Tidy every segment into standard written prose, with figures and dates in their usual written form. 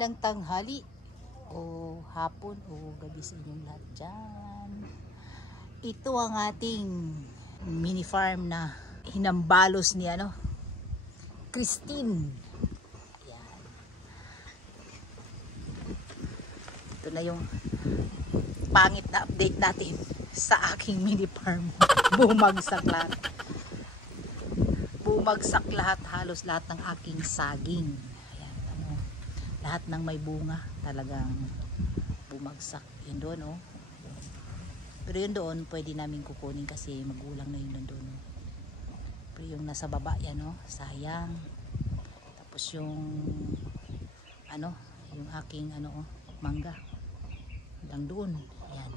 Magandang tanghali o hapon o gabi sa inyong lahat dyan. Ito ang ating mini farm na hinambalos ni Christine. Yan. Ito na yung pangit na update natin sa aking mini farm. Bumagsak lahat. Bumagsak lahat, halos lahat ng aking saging. Lahat ng may bunga talagang bumagsak. Yun doon pero yun doon pwede namin kukunin kasi magulang na yun doon. Pero yung nasa baba yan sayang. Tapos yung yung aking mangga hanggang doon yan.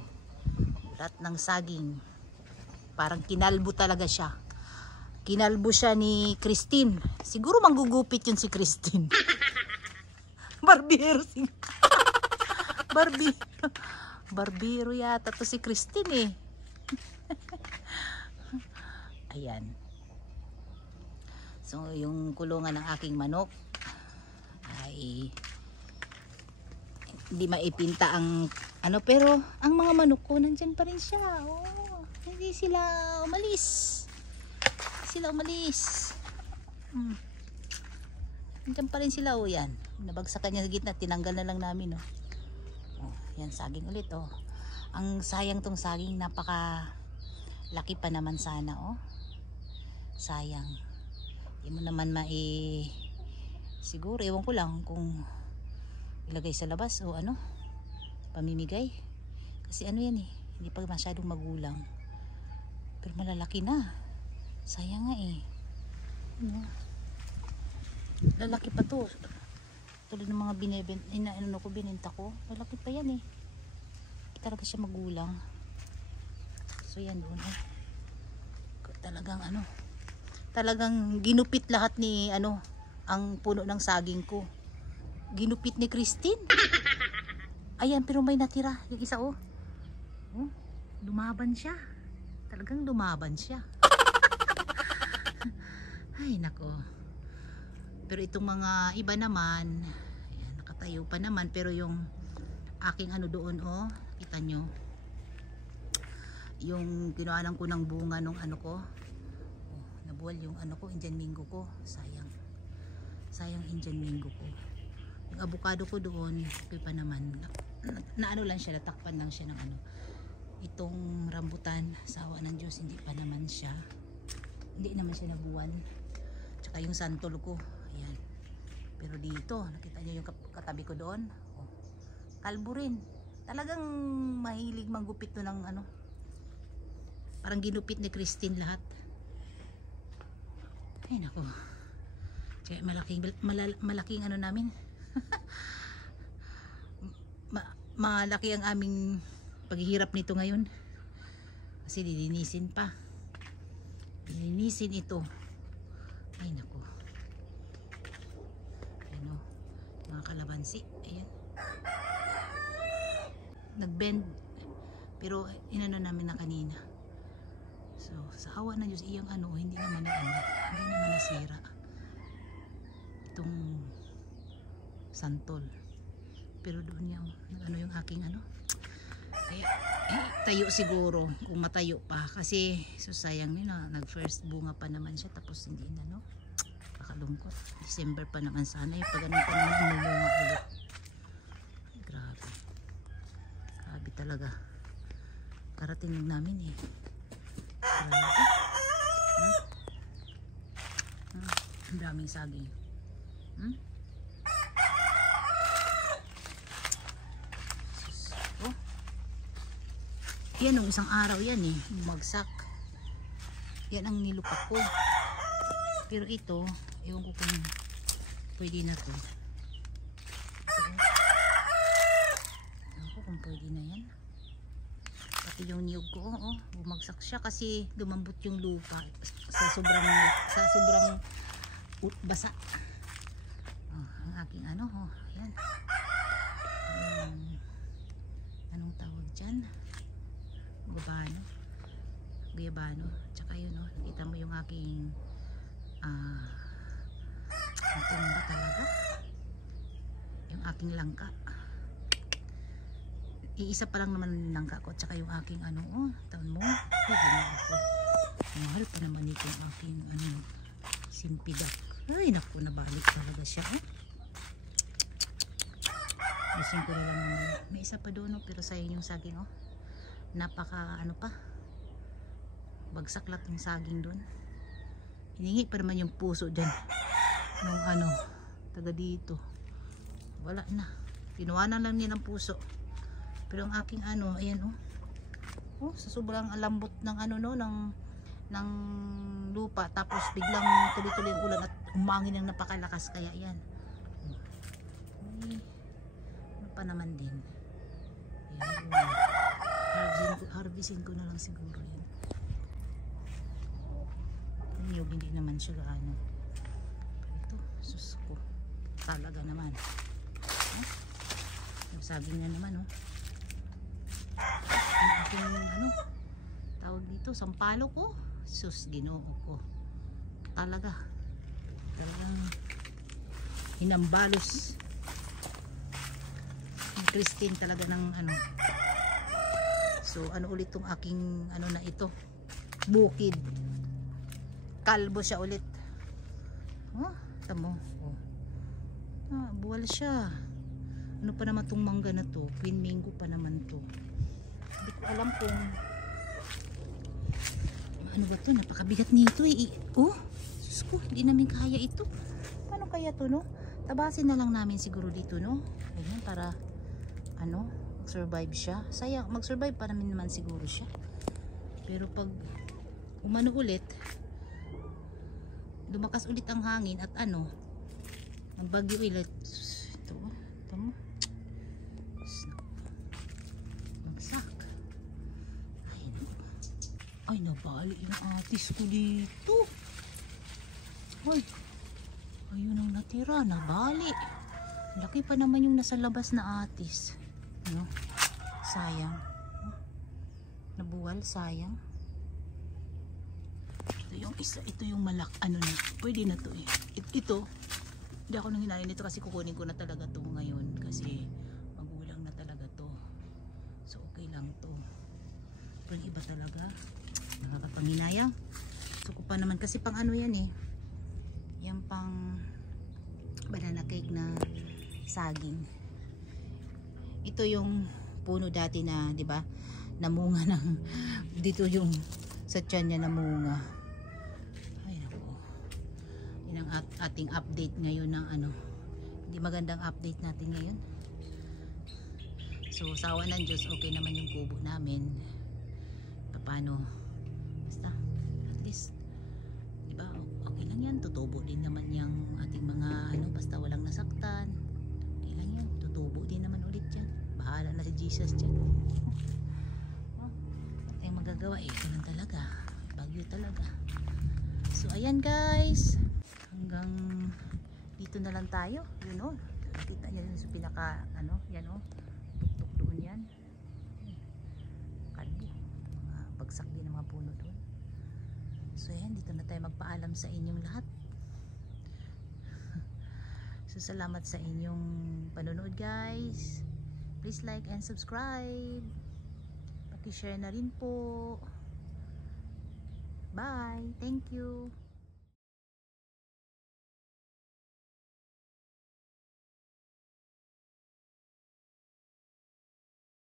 Lahat ng saging parang kinalbo talaga siya. Kinalbo siya ni Christine. Siguro manggugupit yun si Christine. Barbero Barbero yata to si Christine Ayan. So yung kulungan ng aking manok ay hindi maipinta ang pero ang mga manok ko nandyan pa rin siya. Hindi sila umalis. Nandiyan pa rin sila yan. Nabagsakan niya sa gitna, tinanggal na lang namin yan saging ulit Ang sayang tong saging, napaka laki pa naman sana sayang. Hindi mo naman siguro ewan ko lang kung ilagay sa labas o pamimigay. Kasi yan hindi pa masyadong magulang. Pero malalaki na. Sayang nga lalaki pa to. Tulad ng mga bininta ko. Lalaki pa yan talaga siya magulang. So yan doon talagang ginupit lahat ni ang puno ng saging ko. Ginupit ni Christine. Ayan, pero may natira yung isa lumaban siya. Talagang lumaban siya. Ay nako. Pero itong mga iba naman, ayan, nakatayo pa naman. Pero yung aking doon, kita nyo, yung kinuhanan ko ng bunga nung ko, nabuwal yung ko, Indian Mingo ko. Sayang Indian Mingo ko. Yung avocado ko doon, okay pa naman. Lang siya, natakpan lang siya ng itong rambutan, sawa ng Diyos, hindi pa naman siya. Hindi naman siya nabuwal. Tsaka yung santol ko. Ayan. Pero dito, nakita niyo yung katabi ko doon? Kalbo rin. Talagang mahilig manggupit to ng parang ginupit ni Christine lahat. Ay nako. Kaya malaking namin. Malaki ang aming paghihirap nito ngayon. Kasi lilinisin pa. Lilinisin ito. Ay nako. Mga kalabansi, ayan, nagbend pero namin na kanina. So sa awa ng Diyos iyang hindi naman nasira itong santol. Pero doon yung yung aking kaya tayo siguro kung matayo pa kasi sayang nag first bunga pa naman siya tapos hindi na kakalungkot. December pa naman sana yung pag pa naman umunga ulit. Grabe talaga karating namin grabe. Ang daming saging. Yan isang araw yan bumagsak. Yan ang nilupak ko. Pero ito ewan ko kung pwede na to. Ewan ko kung pwede na yan. Pati yung niyog ko bumagsak siya kasi lumambot yung lupa sa sobrang basa. Ang aking yan. Anong tawag dyan? Guyabano. Tsaka yun nakita mo yung aking tumba talaga. Yung aking langka. Iisa pa lang naman ng langka ko at saka yung aking ano, oh, taon mo. Mahal pa naman itong aking ano, simpida. Ay naku, nabalik talaga siya. Isin ko na lang naman. May isa pa doon, oh, pero sayang yung saging, oh. Napaka ano pa, bagsak lahat yung saging doon. Hiningi pa naman yung puso dyan nung ano, taga dito. Wala na, kinuhanan lang niya ng puso. Pero ang aking ano, ayan, oh, oh, sa sobrang alambot ng ano, no, ng lupa, tapos biglang tuloy-tuloy yung ulan at umangin ng napakalakas, kaya yan. Ay, ano pa naman din. Ayan, harvestin ko na lang siguro yan. Niyog, hindi naman siya gaano. Ito, sus ko, talaga naman. Saging na naman, oh. Ang aking ano, tawag dito, sampalo ko. Sus, ginoo ko. Talagang hinambalos ang Christine talaga ng ano. So ano ulit tong aking ano na ito, bukid, kalbo siya ulit. Oh, tamo, oh. Ah, buwal siya. Ano pa naman tong mangga na to, Queen Mango pa naman to. Hindi ko alam kung ano ba to, napakabigat nito eh. Oh, sus ko, hindi namin kaya ito. Paano kaya to, no? Tabasin na lang namin siguro dito, no? Ayan, para ano, mag-survive siya. Sayang, mag-survive pa naman siguro siya. Pero pag umano ulit, lumakas ulit ang hangin at ano, ang bagyo ulit. Ito, ito mo. Magsak. Ay, nabali yung atis ko dito. Ay, ayun ang natira, nabali. Laki pa naman yung nasa labas na atis. Ano? Sayang. Nabuwal, sayang. Ito yung isa, ito yung ano na. Pwede na to eh. Ito, hindi ako nang hinahin nito kasi kukunin ko na talaga to ngayon. Kasi magulang na talaga to. So okay lang to. Pero iba talaga. Nakakapanginayang. So ko pa naman kasi pang ano yan eh. Yan pang banana cake na saging. Ito yung puno dati na, 'di ba? Namunga ng dito yung sa tiyan niya namunga. Ay nako. Yan ang ating update ngayon ng ano. Hindi magandang update natin ngayon. So sa awa ng Diyos, okay naman yung kubo namin. Paano? Basta at least 'di ba? Okay lang yan, tutubo din naman yung ating mga ano, basta walang nasaktan. Okay lang yan, tutubo din naman ulit yan. Bahala na si Jesus dyan. Ay magagawa eh, ganun talaga, bagyo talaga. So ayan guys, hanggang dito na lang tayo. Yun o, nakita nyo yun sa pinaka ano, yan o, tuktok doon yan. Kalbo, bagsak din ang mga puno doon. So yan, dito na tayo magpaalam sa inyong lahat. So salamat sa inyong panonood guys. Please like and subscribe. Paki-share na rin po. Bye. Thank you.